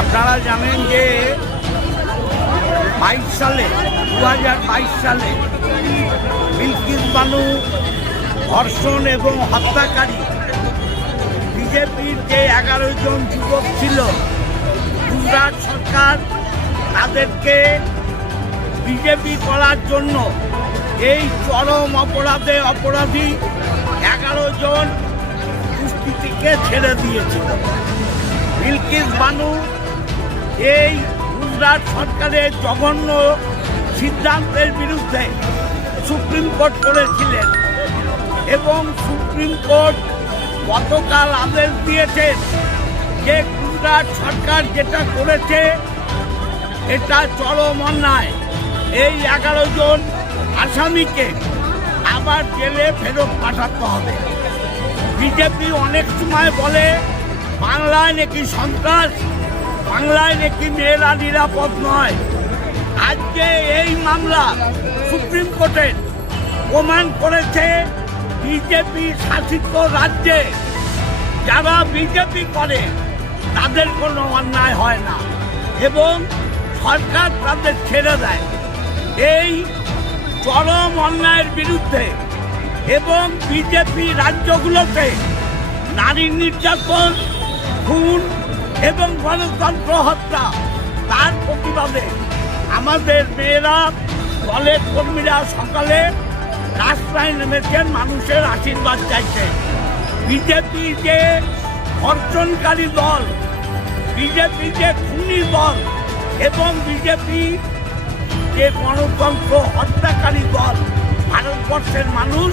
আপনারা জানেন যে বাইশ সালে দু হাজার বাইশ সালে বিলকিস বানু, ধর্ষণ এবং হত্যাকারী বিজেপির যে এগারো জন যুবক ছিল গুজরাট সরকার তাদেরকে বিজেপি করার জন্য এই চরম অপরাধে অপরাধী এগারো জন দুষ্কৃতীকে ছেড়ে দিয়েছিল। বিলকিস বানু এই গুজরাট সরকারের জঘন্য সিদ্ধান্তের বিরুদ্ধে সুপ্রিম কোর্ট করেছিলেন এবং সুপ্রিম কোর্ট গতকাল আদেশ দিয়েছে যে গুজরাট সরকার যেটা করেছে, এটা চরম অন্যায়। এই এগারো জন আসামিকে আবার জেলে ফেরত পাঠাতে হবে। বিজেপি অনেক সময় বলে বাংলায় নাকি সন্ত্রাস? বাংলায় নাকি মেয়েরা নিরাপদ নয়? আজকে এই মামলা সুপ্রিম কোর্টের প্রমাণ করেছে বিজেপি শাসিত রাজ্যে। যারা বিজেপি করে, তাদের কোনো অন্যায় হয় না এবং সরকার তাদের ছেড়ে দেয়। এই চরম অন্যায়ের বিরুদ্ধে এবং বিজেপি রাজ্যগুলোতে নারী নির্যাতন খুন এবং গণতন্ত্র হত্যা। তার প্রতিবাদে আমাদের মেয়েরা, দলের কর্মীরা সকালে রাস্তায় নেমেছেন, মানুষের আশীর্বাদ চাইছে বিজেপি যে অর্জনকারী দল বিজেপি যে খুনি দল এবং বিজেপি যে গণতন্ত্র হত্যাকারী দল ভারতবর্ষের মানুষ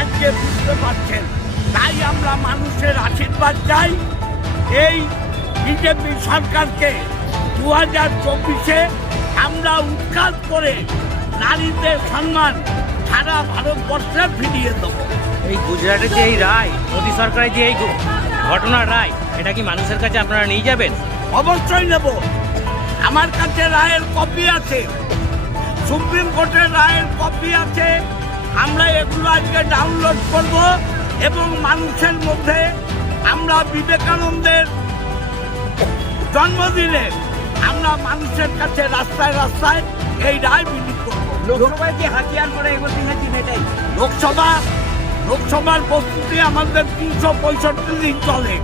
আজকে বুঝতে পারছেন। তাই আমরা মানুষের আশীর্বাদ চাই। এই বিজেপি সরকারকে দু হাজার চব্বিশে আমরা উৎখাত করে নারীদের সম্মান সারা ভারতবর্ষে ফিরিয়ে দেবো। এই গুজরাটের যে এই রায় মোদী সরকারের যে এই ঘ- ঘটনার রায় এটা কি মানুষের কাছে আপনারা নিয়ে যাবেন? অবশ্যই নেব। আমার কাছে রায়ের কপি আছে। সুপ্রিম কোর্টের রায়ের কপি আছে। আমরা এগুলো আজকে ডাউনলোড করব এবং মানুষের মধ্যে আমরা বিবেকানন্দের জন্মদিনে আমরা মানুষের কাছে রাস্তায় রাস্তায় এই রায় বিলি করব। লোকসভায় যে হাতিয়ার করে দিন এটাই লোকসভা লোকসভার প্রস্তুতি আমাদের তিনশো পঁয়ষট্টি দিন চলে।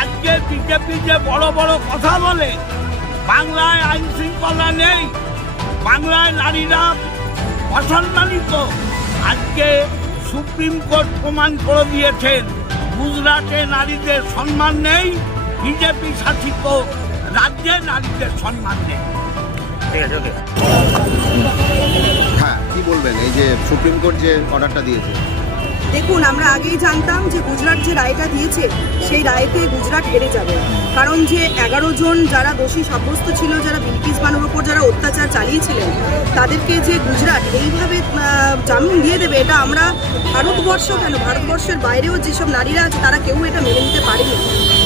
আজকে বিজেপি যে বড় বড় কথা বলে বাংলায় আইন শৃঙ্খলা নেই বাংলায় নারীরা অসম্মানিত আজকে সুপ্রিম কোর্ট প্রমাণ করে দিয়েছেন। গুজরাটে নারীদের সম্মান নেই বিজেপি শাসিত রাজ্যে নারীদের সম্মান নেই। ঠিক আছে ওকে। হ্যাঁ কি বলবেন? এই যে সুপ্রিম কোর্ট যে অর্ডারটা দিয়েছে। দেখুন আমরা আগেই জানতাম যে গুজরাট যে রায়টা দিয়েছে সেই রায়তে গুজরাট হেরে যাবে। কারণ যে এগারো জন যারা দোষী সাব্যস্ত ছিল, যারা বিলকিস বানুর ওপর যারা অত্যাচার চালিয়েছিলেন, তাদেরকে যে গুজরাট এইভাবে জামিন দিয়ে দেবে, এটা আমরা ভারতবর্ষ কেন? ভারতবর্ষের বাইরেও যেসব নারীরা আছে, তারা কেউ এটা মেনে নিতে পারেনি।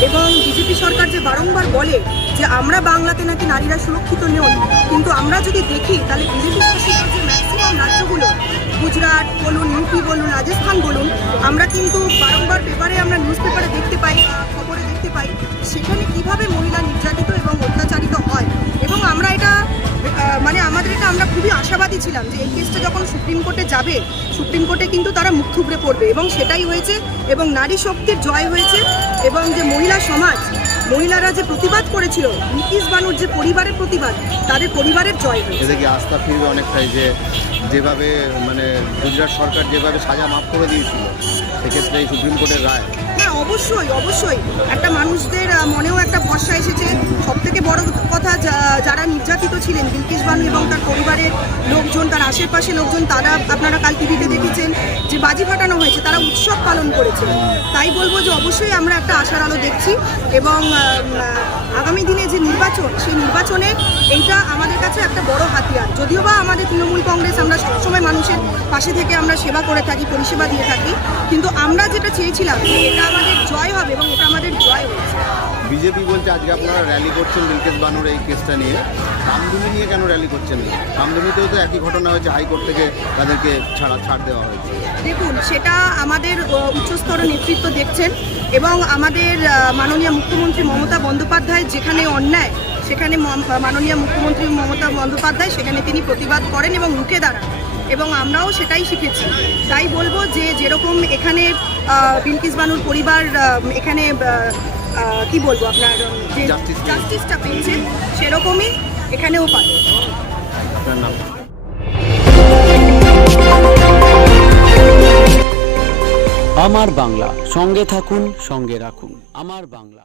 এবং বিজেপি সরকার যে বারংবার বলে যে, আমরা বাংলাতে নাকি নারীরা সুরক্ষিত নই, কিন্তু আমরা যদি দেখি, তাহলে বিজেপি শাসিত যে ইউপি বলুন, রাজস্থান বলুন, আমরা কিন্তু বারংবার পেপারে আমরা নিউজ পেপারে দেখতে পাই, খবরে দেখতে পাই, সেখানে কীভাবে মহিলা নির্যাতিত এবং অত্যাচারিত হয়। এবং আমরা এটা মানে আমাদের এটা আমরা খুবই আশাবাদী ছিলাম যে এই কেসটা যখন সুপ্রিম কোর্টে যাবে, সুপ্রিম কোর্টে কিন্তু তারা মুখ থুবড়ে পড়বে। এবং সেটাই হয়েছে, এবং নারী শক্তির জয় হয়েছে, এবং যে মহিলা সমাজ মহিলারা যে প্রতিবাদ করেছিল নীতিশ বানুর যে পরিবারের প্রতিবাদ তাদের পরিবারের জয় এতে কি আস্থা ফিরবে অনেকটাই যে যেভাবে মানে গুজরাট সরকার যেভাবে সাজা মাফ করে দিয়েছিল সেক্ষেত্রে এই সুপ্রিম কোর্টের রায়? হ্যাঁ অবশ্যই অবশ্যই। একটা মানুষদের মনেও একটা ভরসা এসেছে। সব থেকে বড় কথা ছিলেন বিলকিস বানু এবং তার পরিবারের লোকজন, তার আশেপাশে লোকজন, তারা আপনারা কাল টিভিতে দেখেছেন যে বাজি ফাটানো হয়েছে, তারা উৎসব পালন করেছে। তাই বলব যে অবশ্যই আমরা একটা আশার আলো দেখছি এবং আগামী দিনে যে নির্বাচন, সেই নির্বাচনে এইটা আমাদের কাছে একটা বড় হাতিয়ার। যদিও বা আমাদের তৃণমূল কংগ্রেস, আমরা সবসময় মানুষের পাশে থেকে আমরা সেবা করে থাকি, পরিষেবা দিয়ে থাকি, কিন্তু আমরা যেটা চেয়েছিলাম যে এটা আমাদের জয় হবে এবং এটা আমাদের জয় হয়েছে বিজেপি বলছে আজকে আপনারা র্যালি করছেন বিলকেশ বানুর এই কেসটা নিয়ে। কামদুনি নিয়ে কেন র্যালি করছেন? না কামদুনিতেও তো একই ঘটনা হয়েছে হাইকোর্ট থেকে তাদেরকে ছাড়া ছাড় দেওয়া হয়েছে। দেখুন সেটা আমাদের আহ, উচ্চস্তরের নেতৃত্ব দেখছেন এবং আমাদের মাননীয় মুখ্যমন্ত্রী মমতা বন্দ্যোপাধ্যায় যেখানে অন্যায় সেখানে মাননীয় মুখ্যমন্ত্রী মমতা বন্দ্যোপাধ্যায় সেখানে তিনি প্রতিবাদ করেন এবং রুখে দাঁড়ান এবং আমরাও সেটাই শিখেছি। তাই বলব যে যেরকম এখানে বিলকিস বানুর পরিবার এখানে কি বলব আপনার যে জাস্টিসটা পেয়েছে সেরকমই এখানেও পাবে। আমার বাংলা সঙ্গে থাকুন সঙ্গে রাখুন। আমার বাংলা।